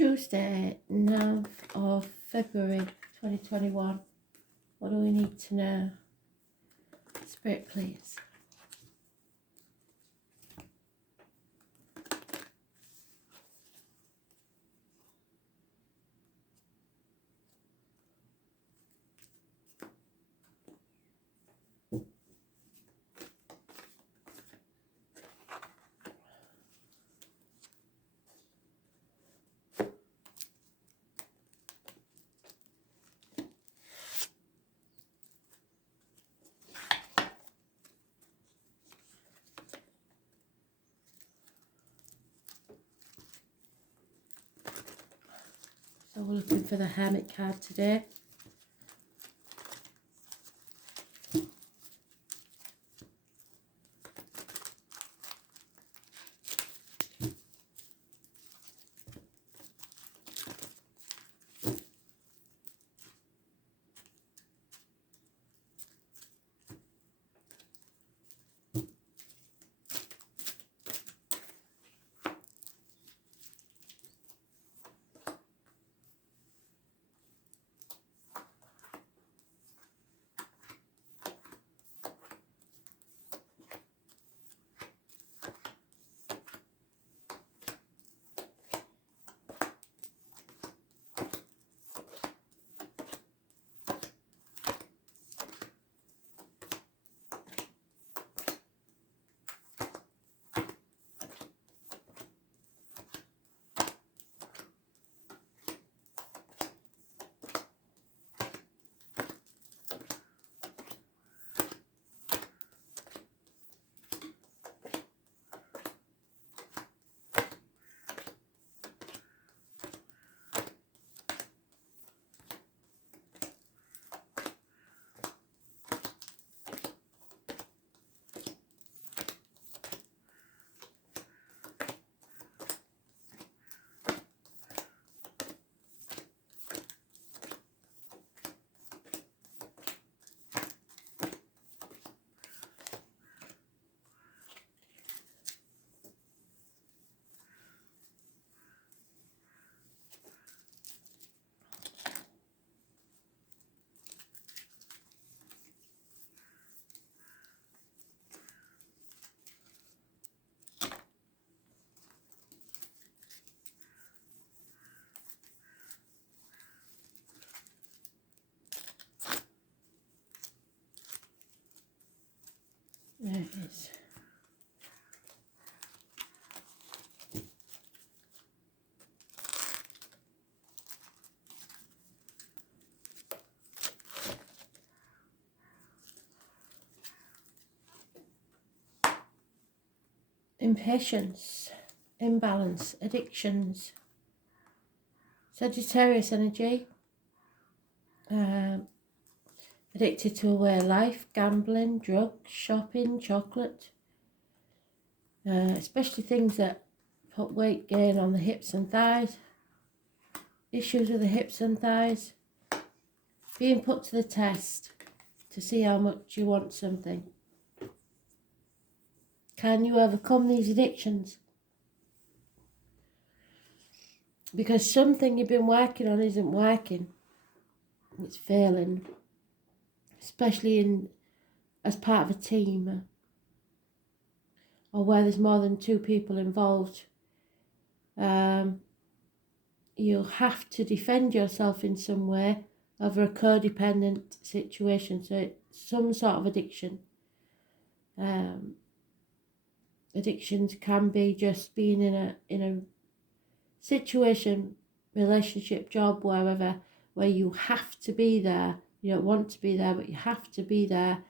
Tuesday, 9th of February 2021. What do we need to know? Spirit, please. So we're looking for the Hermit card today. There it is. Impatience, imbalance, addictions, Sagittarius energy, addicted to a way of life, gambling, drugs, shopping, chocolate, especially things that put weight gain on the hips and thighs, issues with the hips and thighs, being put to the test to see how much you want something. Can you overcome these addictions? Because something you've been working on isn't working. It's failing. Especially as part of a team. Or where there's more than two people involved. You'll have to defend yourself in some way over a codependent situation. So it's some sort of addiction. Addictions can be just being in a situation, relationship, job, wherever, where you have to be there. You don't want to be there, but you have to be there,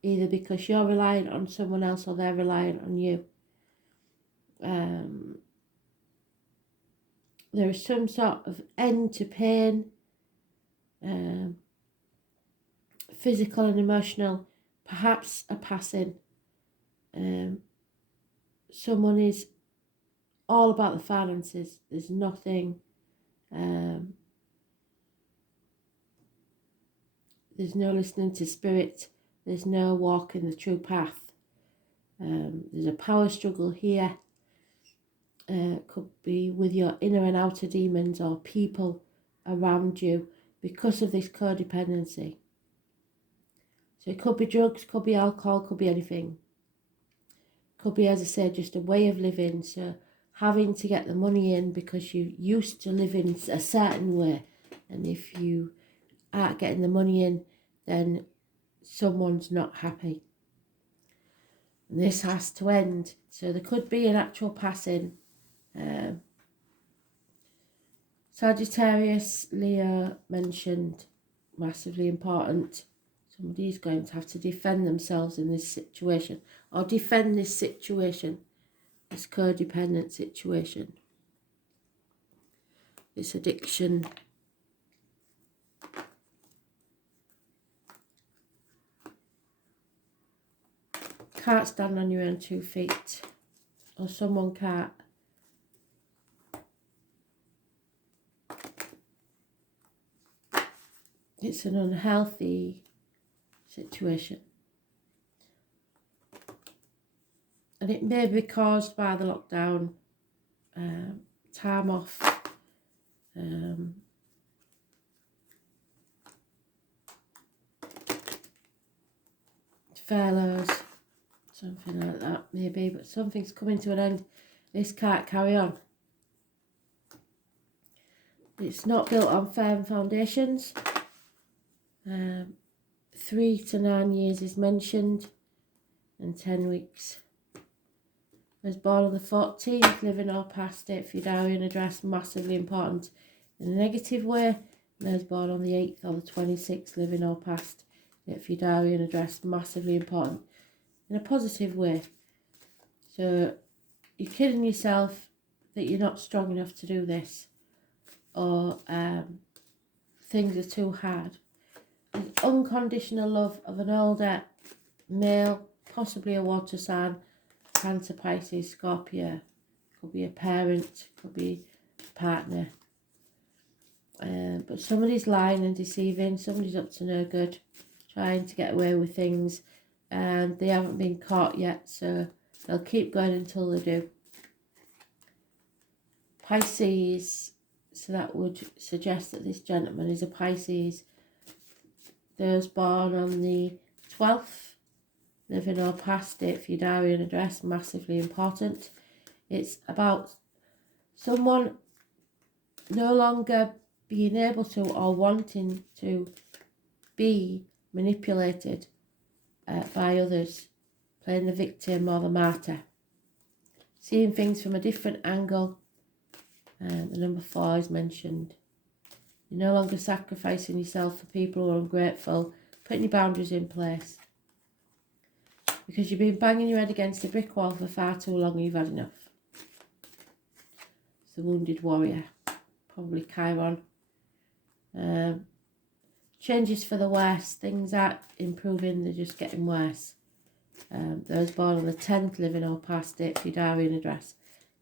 either because you're reliant on someone else or they're reliant on you. There is some sort of end to pain, physical and emotional, perhaps a passing. Someone is all about the finances. There's nothing, there's no listening to spirit. There's no walk in the true path. There's a power struggle here. could be with your inner and outer demons or people around you because of this codependency. So it could be drugs, could be alcohol, could be anything. Could be, as I said, just a way of living. So having to get the money in because you used to live in a certain way. And if you aren't getting the money in, then someone's not happy. And this has to end. So there could be an actual passing. Sagittarius, Leo mentioned, massively important. Somebody's going to have to defend themselves in this situation, or defend this situation, this codependent situation, this addiction. Can't stand on your own 2 feet, or someone can't. It's an unhealthy situation. And it may be caused by the lockdown, time off, furloughs, something like that maybe, but something's coming to an end. This can't carry on. It's not built on firm foundations. 3 to 9 years is mentioned, and 10 weeks. Was born on the 14th, living or past, date for your diary and address, massively important in a negative way. And those born on the 8th or the 26th, living or past, date for your diary and address, massively important in a positive way. So you're kidding yourself that you're not strong enough to do this, or things are too hard. There's unconditional love of an older male, possibly a water sign, Cancer, Pisces, Scorpio. Could be a parent, could be a partner. But somebody's lying and deceiving, somebody's up to no good, trying to get away with things, and they haven't been caught yet, so they'll keep going until they do. Pisces, so that would suggest that this gentleman is a Pisces. Those born on the 12th, living or past, date for your diary and address, massively important. It's about someone no longer being able to or wanting to be manipulated by others, playing the victim or the martyr, seeing things from a different angle. The number 4 is mentioned. You're no longer sacrificing yourself for people who are ungrateful, putting your boundaries in place. Because you've been banging your head against a brick wall for far too long and you've had enough. It's the wounded warrior, probably Chiron. Changes for the worse. Things aren't improving, they're just getting worse. Those born on the 10th, living or past, date for your diary and address,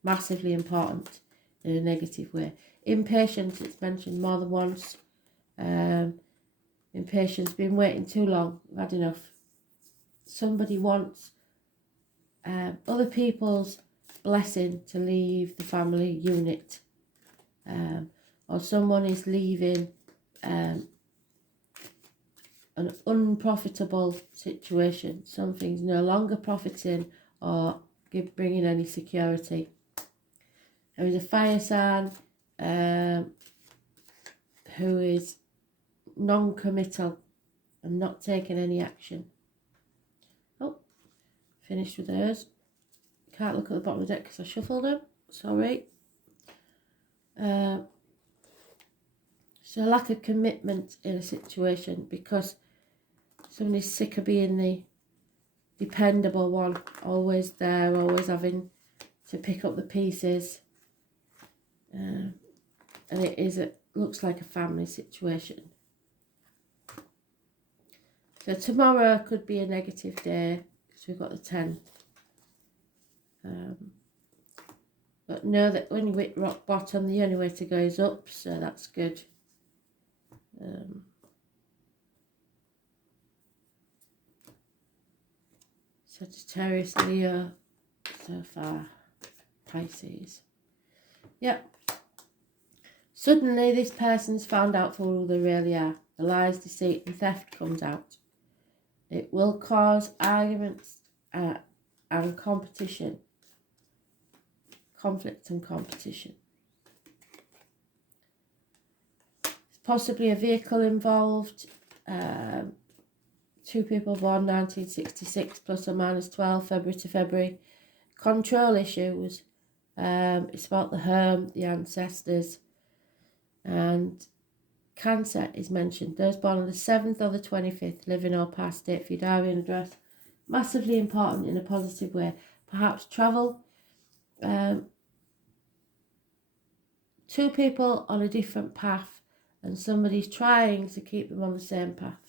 massively important in a negative way. Impatience, it's mentioned more than once. Impatience, been waiting too long, I've had enough. Somebody wants other people's blessing to leave the family unit, or someone is leaving an unprofitable situation. Something's no longer profiting or bringing any security. There is a fire sign who is non-committal and not taking any action. Oh, finished with those. Can't look at the bottom of the deck because I shuffled them. Sorry. So lack of commitment in a situation because somebody's sick of being the dependable one, always there, always having to pick up the pieces. And it looks like a family situation. So tomorrow could be a negative day because we've got the 10th. But know that when you hit rock bottom, the only way to go is up, so that's good. Sagittarius, Leo, so far, Pisces. Yep. Suddenly this person's found out for who they really are. The lies, deceit and theft comes out. It will cause arguments and competition. Conflict and competition. There's possibly a vehicle involved. 2 people born 1966 plus or minus 12 February to February. Control issues. It's about the home, the ancestors, and Cancer is mentioned. Those born on the 7th or the 25th, living or past date for your diary and address. Massively important in a positive way. Perhaps travel. 2 people on a different path and somebody's trying to keep them on the same path.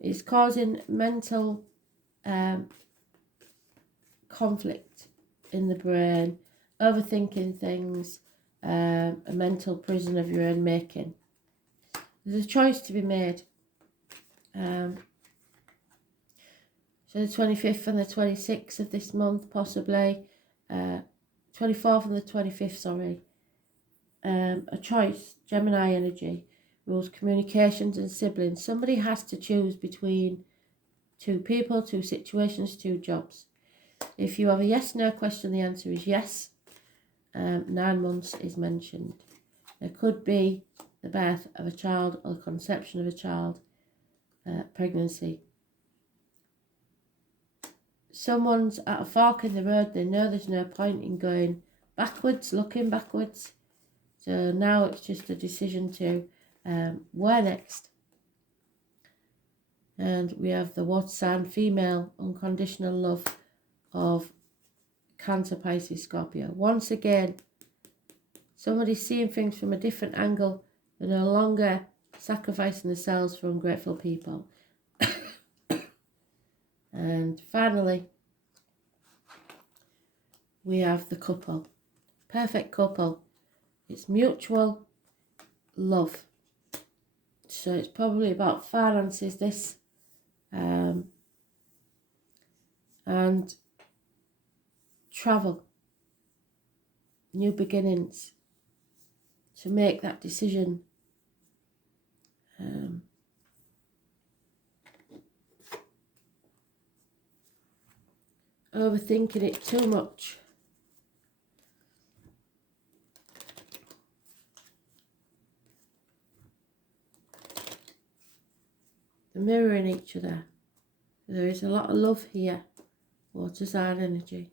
It's causing mental conflict in the brain, overthinking things, a mental prison of your own making. There's a choice to be made. So the 25th and the 26th of this month, possibly. 24th and the 25th, sorry. A choice, Gemini energy, rules communications and siblings. Somebody has to choose between 2 people, 2 situations, 2 jobs. If you have a yes-no question, the answer is yes. 9 months is mentioned. There could be the birth of a child or the conception of a child, pregnancy. Someone's at a fork in the road. They know there's no point in going backwards, looking backwards. So now it's just a decision to where next. And we have the water sign, female, unconditional love of Cancer, Pisces, Scorpio. Once again, somebody's seeing things from a different angle. They're no longer sacrificing themselves for ungrateful people. And finally, we have the couple. Perfect couple. It's mutual love. So it's probably about finances, this. And travel. New beginnings. To make that decision. Overthinking it too much. They're mirroring each other. There is a lot of love here. Water sign energy.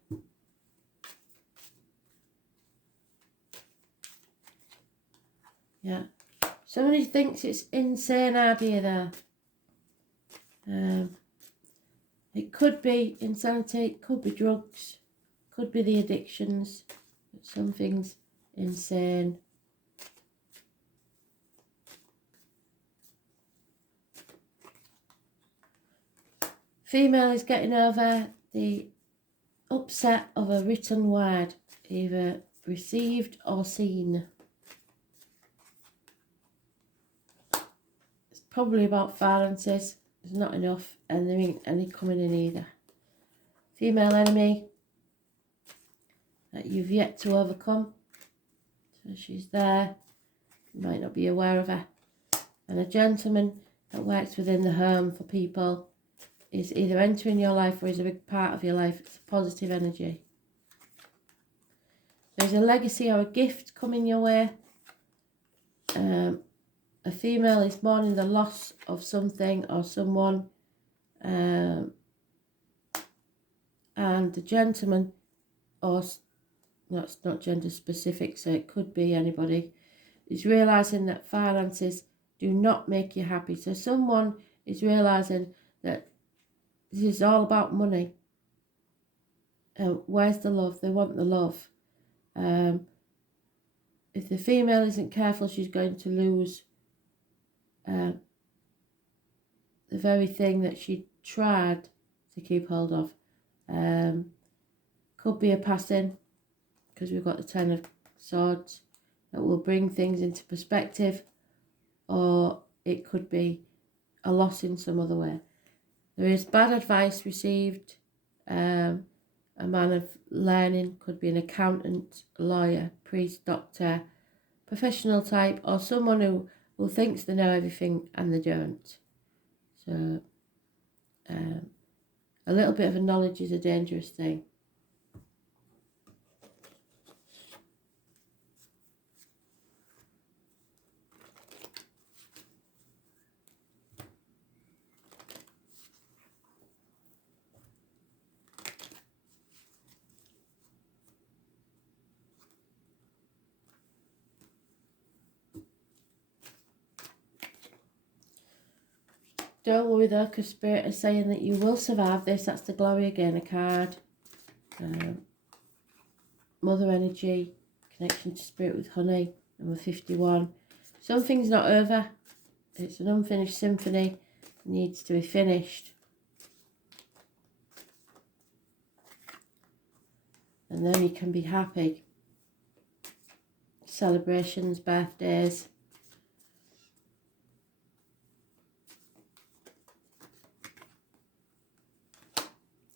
Yeah. Somebody thinks it's insane idea there. It could be insanity, it could be drugs, could be the addictions, but something's insane. Female is getting over the upset of a written word, either received or seen. It's probably about finances. There's not enough, and there ain't any coming in either. Female enemy that you've yet to overcome. So she's there. You might not be aware of her. And a gentleman that works within the home for people is either entering your life or is a big part of your life. It's a positive energy. There's a legacy or a gift coming your way. A female is mourning the loss of something or someone. And the gentleman, or no, it's not gender specific, so it could be anybody, is realising that finances do not make you happy. So someone is realising that this is all about money. Where's the love? They want the love. If the female isn't careful, she's going to lose the very thing that she tried to keep hold of. Could be a passing, because we've got the 10 of Swords, that will bring things into perspective, or it could be a loss in some other way. There is bad advice received, a a man of learning, could be an accountant, lawyer, priest, doctor, professional type, or someone who thinks they know everything and they don't. So a little bit of a knowledge is a dangerous thing. Don't worry though, because Spirit is saying that you will survive this. That's the Glory again, a card. Mother energy, connection to Spirit with honey, number 51. Something's not over. It's an unfinished symphony. It needs to be finished. And then you can be happy. Celebrations, birthdays.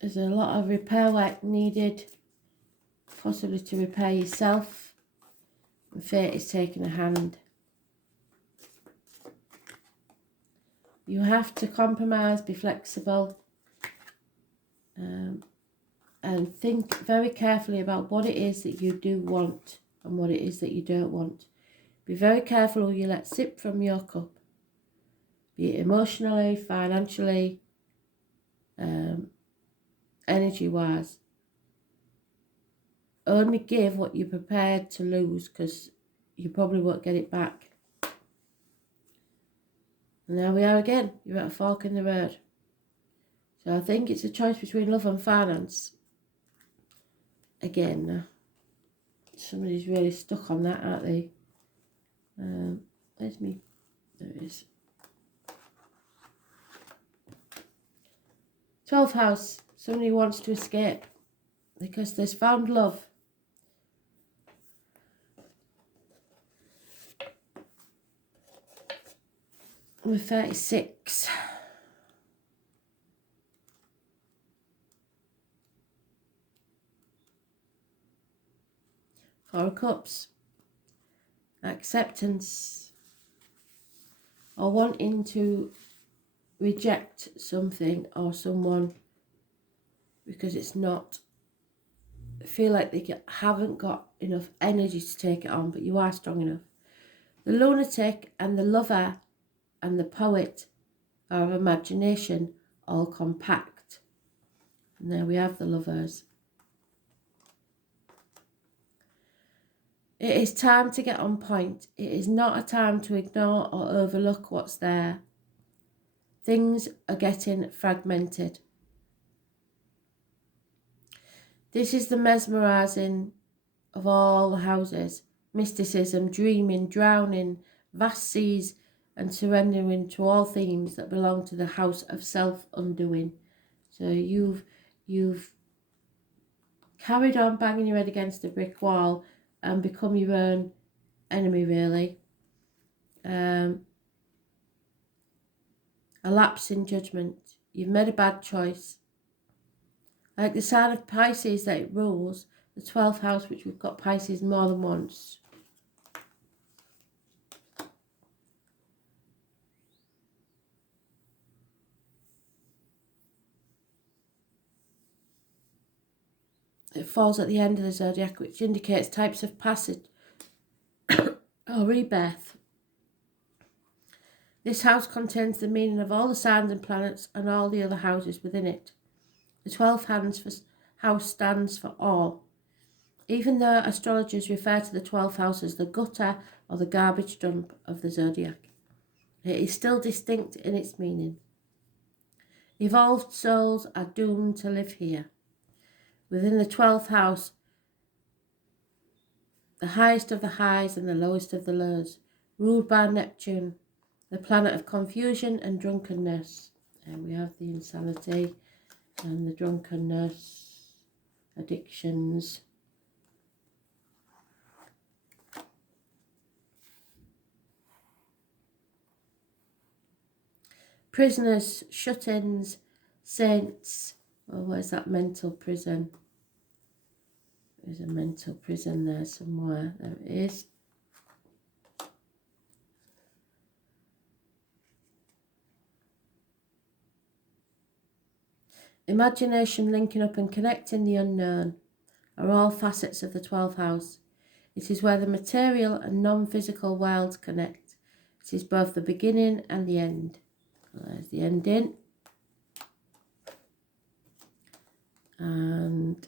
There's a lot of repair work needed, possibly to repair yourself. And fate is taking a hand. You have to compromise, be flexible, and think very carefully about what it is that you do want and what it is that you don't want. Be very careful who you let sip from your cup, be it emotionally, financially, energy-wise. Only give what you're prepared to lose, because you probably won't get it back. And there we are again. You're at a fork in the road. So I think it's a choice between love and finance. Again, somebody's really stuck on that, aren't they? Where's me? There it is. 12th house. Somebody wants to escape because there's found love. Number 36. Four of Cups. Acceptance. Or wanting to reject something or someone because it's not, feel like they haven't got enough energy to take it on, but you are strong enough. The lunatic and the lover and the poet are of imagination, all compact. And there we have the Lovers. It is time to get on point. It is not a time to ignore or overlook what's there. Things are getting fragmented. This is the mesmerising of all the houses. Mysticism, dreaming, drowning, vast seas, and surrendering to all themes that belong to the house of self-undoing. So you've carried on banging your head against a brick wall and become your own enemy, really. A lapse in judgment. You've made a bad choice. Like the sign of Pisces that it rules, the 12th house, which we've got Pisces more than once. It falls at the end of the zodiac, which indicates types of passage or rebirth. This house contains the meaning of all the signs and planets and all the other houses within it. The 12th house stands for all. Even though astrologers refer to the 12th house as the gutter or the garbage dump of the zodiac, it is still distinct in its meaning. Evolved souls are doomed to live here. Within the 12th house, the highest of the highs and the lowest of the lows, ruled by Neptune, the planet of confusion and drunkenness. And we have the insanity and the drunkenness, addictions. Prisoners, shut-ins, saints. Oh, where's that mental prison? There's a mental prison there somewhere. There it is. Imagination, linking up and connecting the unknown are all facets of the 12th house. It is where the material and non-physical worlds connect. It is both the beginning and the end. Well, there's the ending. And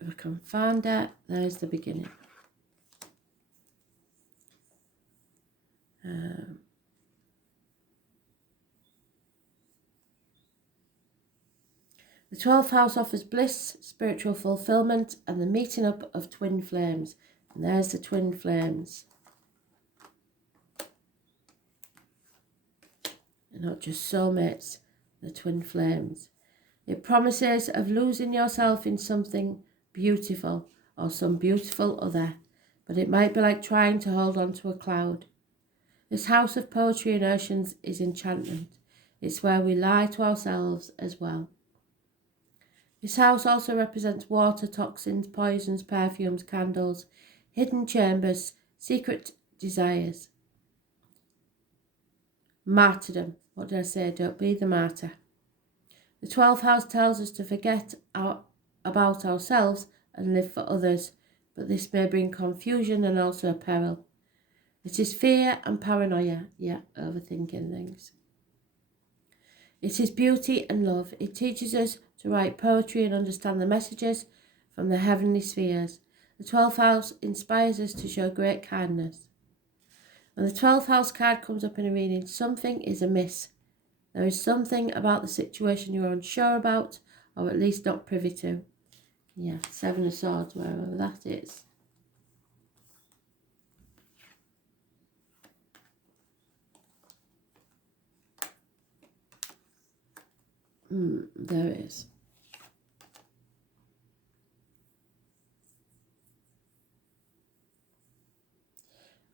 if I can find it, there's the beginning. The 12th house offers bliss, spiritual fulfillment, and the meeting up of twin flames. And there's the twin flames. They're not just soulmates, they're twin flames. It promises of losing yourself in something beautiful or some beautiful other, but it might be like trying to hold on to a cloud. This house of poetry and oceans is enchantment. It's where we lie to ourselves as well. This house also represents water, toxins, poisons, perfumes, candles, hidden chambers, secret desires. Martyrdom. What did I say? Don't be the martyr. The 12th house tells us to forget about ourselves and live for others, but this may bring confusion and also peril. It is fear and paranoia, overthinking things. It is beauty and love. It teaches us to write poetry and understand the messages from the heavenly spheres. The 12th house inspires us to show great kindness. When the 12th house card comes up in a reading, something is amiss. There is something about the situation you're unsure about, or at least not privy to. Yeah, 7 of Swords, wherever that is. There it is.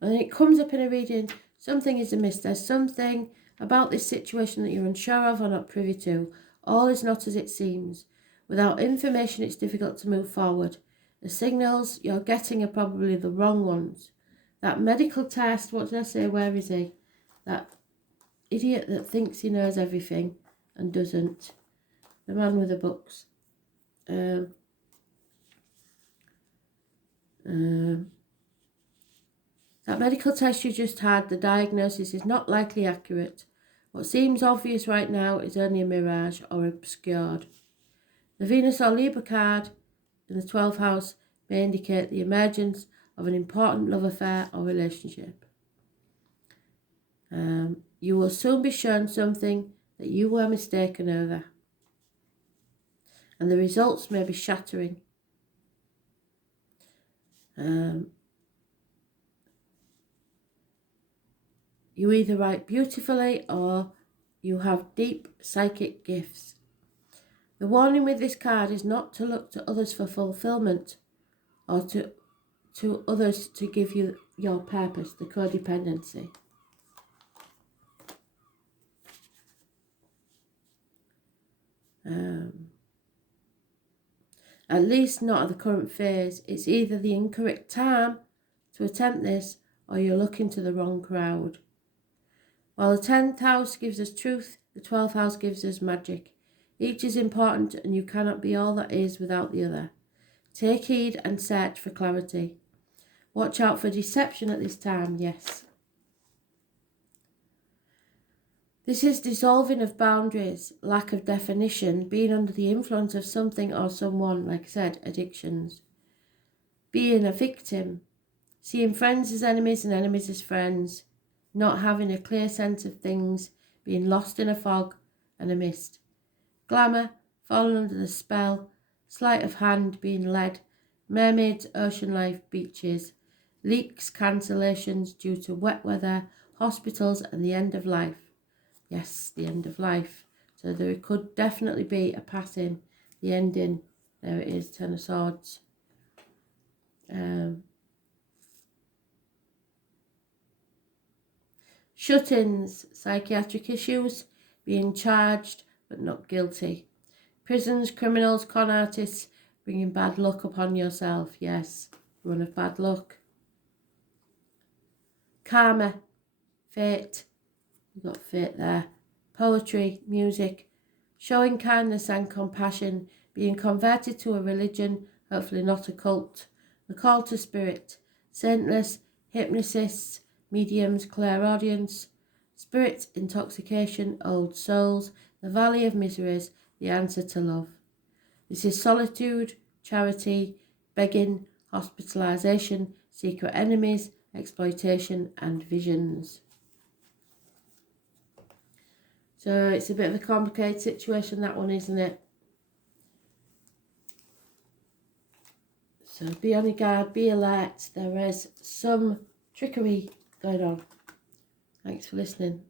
And it comes up in a reading, something is amiss. There's something about this situation that you're unsure of or not privy to. All is not as it seems. Without information, it's difficult to move forward. The signals you're getting are probably the wrong ones. That medical test, what did I say? Where is he? That idiot that thinks he knows everything and doesn't. The man with the books. That medical test you just had, the diagnosis is not likely accurate. What seems obvious right now is only a mirage or obscured. The Venus or Libra card in the 12th house may indicate the emergence of an important love affair or relationship. You will soon be shown something that you were mistaken over, and the results may be shattering. You either write beautifully or you have deep psychic gifts. The warning with this card is not to look to others for fulfillment or to others to give you your purpose, the codependency. At least not at the current phase. It's either the incorrect time to attempt this or you're looking to the wrong crowd. While the 10th house gives us truth, the 12th house gives us magic. Each is important and you cannot be all that is without the other. Take heed and search for clarity. Watch out for deception at this time, yes. This is dissolving of boundaries, lack of definition, being under the influence of something or someone, like I said, addictions. Being a victim, seeing friends as enemies and enemies as friends, not having a clear sense of things, being lost in a fog and a mist. Glamour, falling under the spell, sleight of hand, being led, mermaids, ocean life, beaches, leaks, cancellations due to wet weather, hospitals and the end of life. Yes, the end of life. So there could definitely be a passing, the ending. There it is, 10 of Swords. Shut-ins, psychiatric issues, being charged but not guilty. Prisons, criminals, con artists, bringing bad luck upon yourself. Yes, run of bad luck. Karma, fate. You've got fate there. Poetry, music, showing kindness and compassion, being converted to a religion, hopefully not a cult. The call to spirit, saintless, hypnotists, mediums, clairaudience, spirit intoxication, old souls, the valley of miseries, the answer to love. This is solitude, charity, begging, hospitalization, secret enemies, exploitation, and visions. So it's a bit of a complicated situation, that one, isn't it? So be on your guard, be alert. There is some trickery going on. Thanks for listening.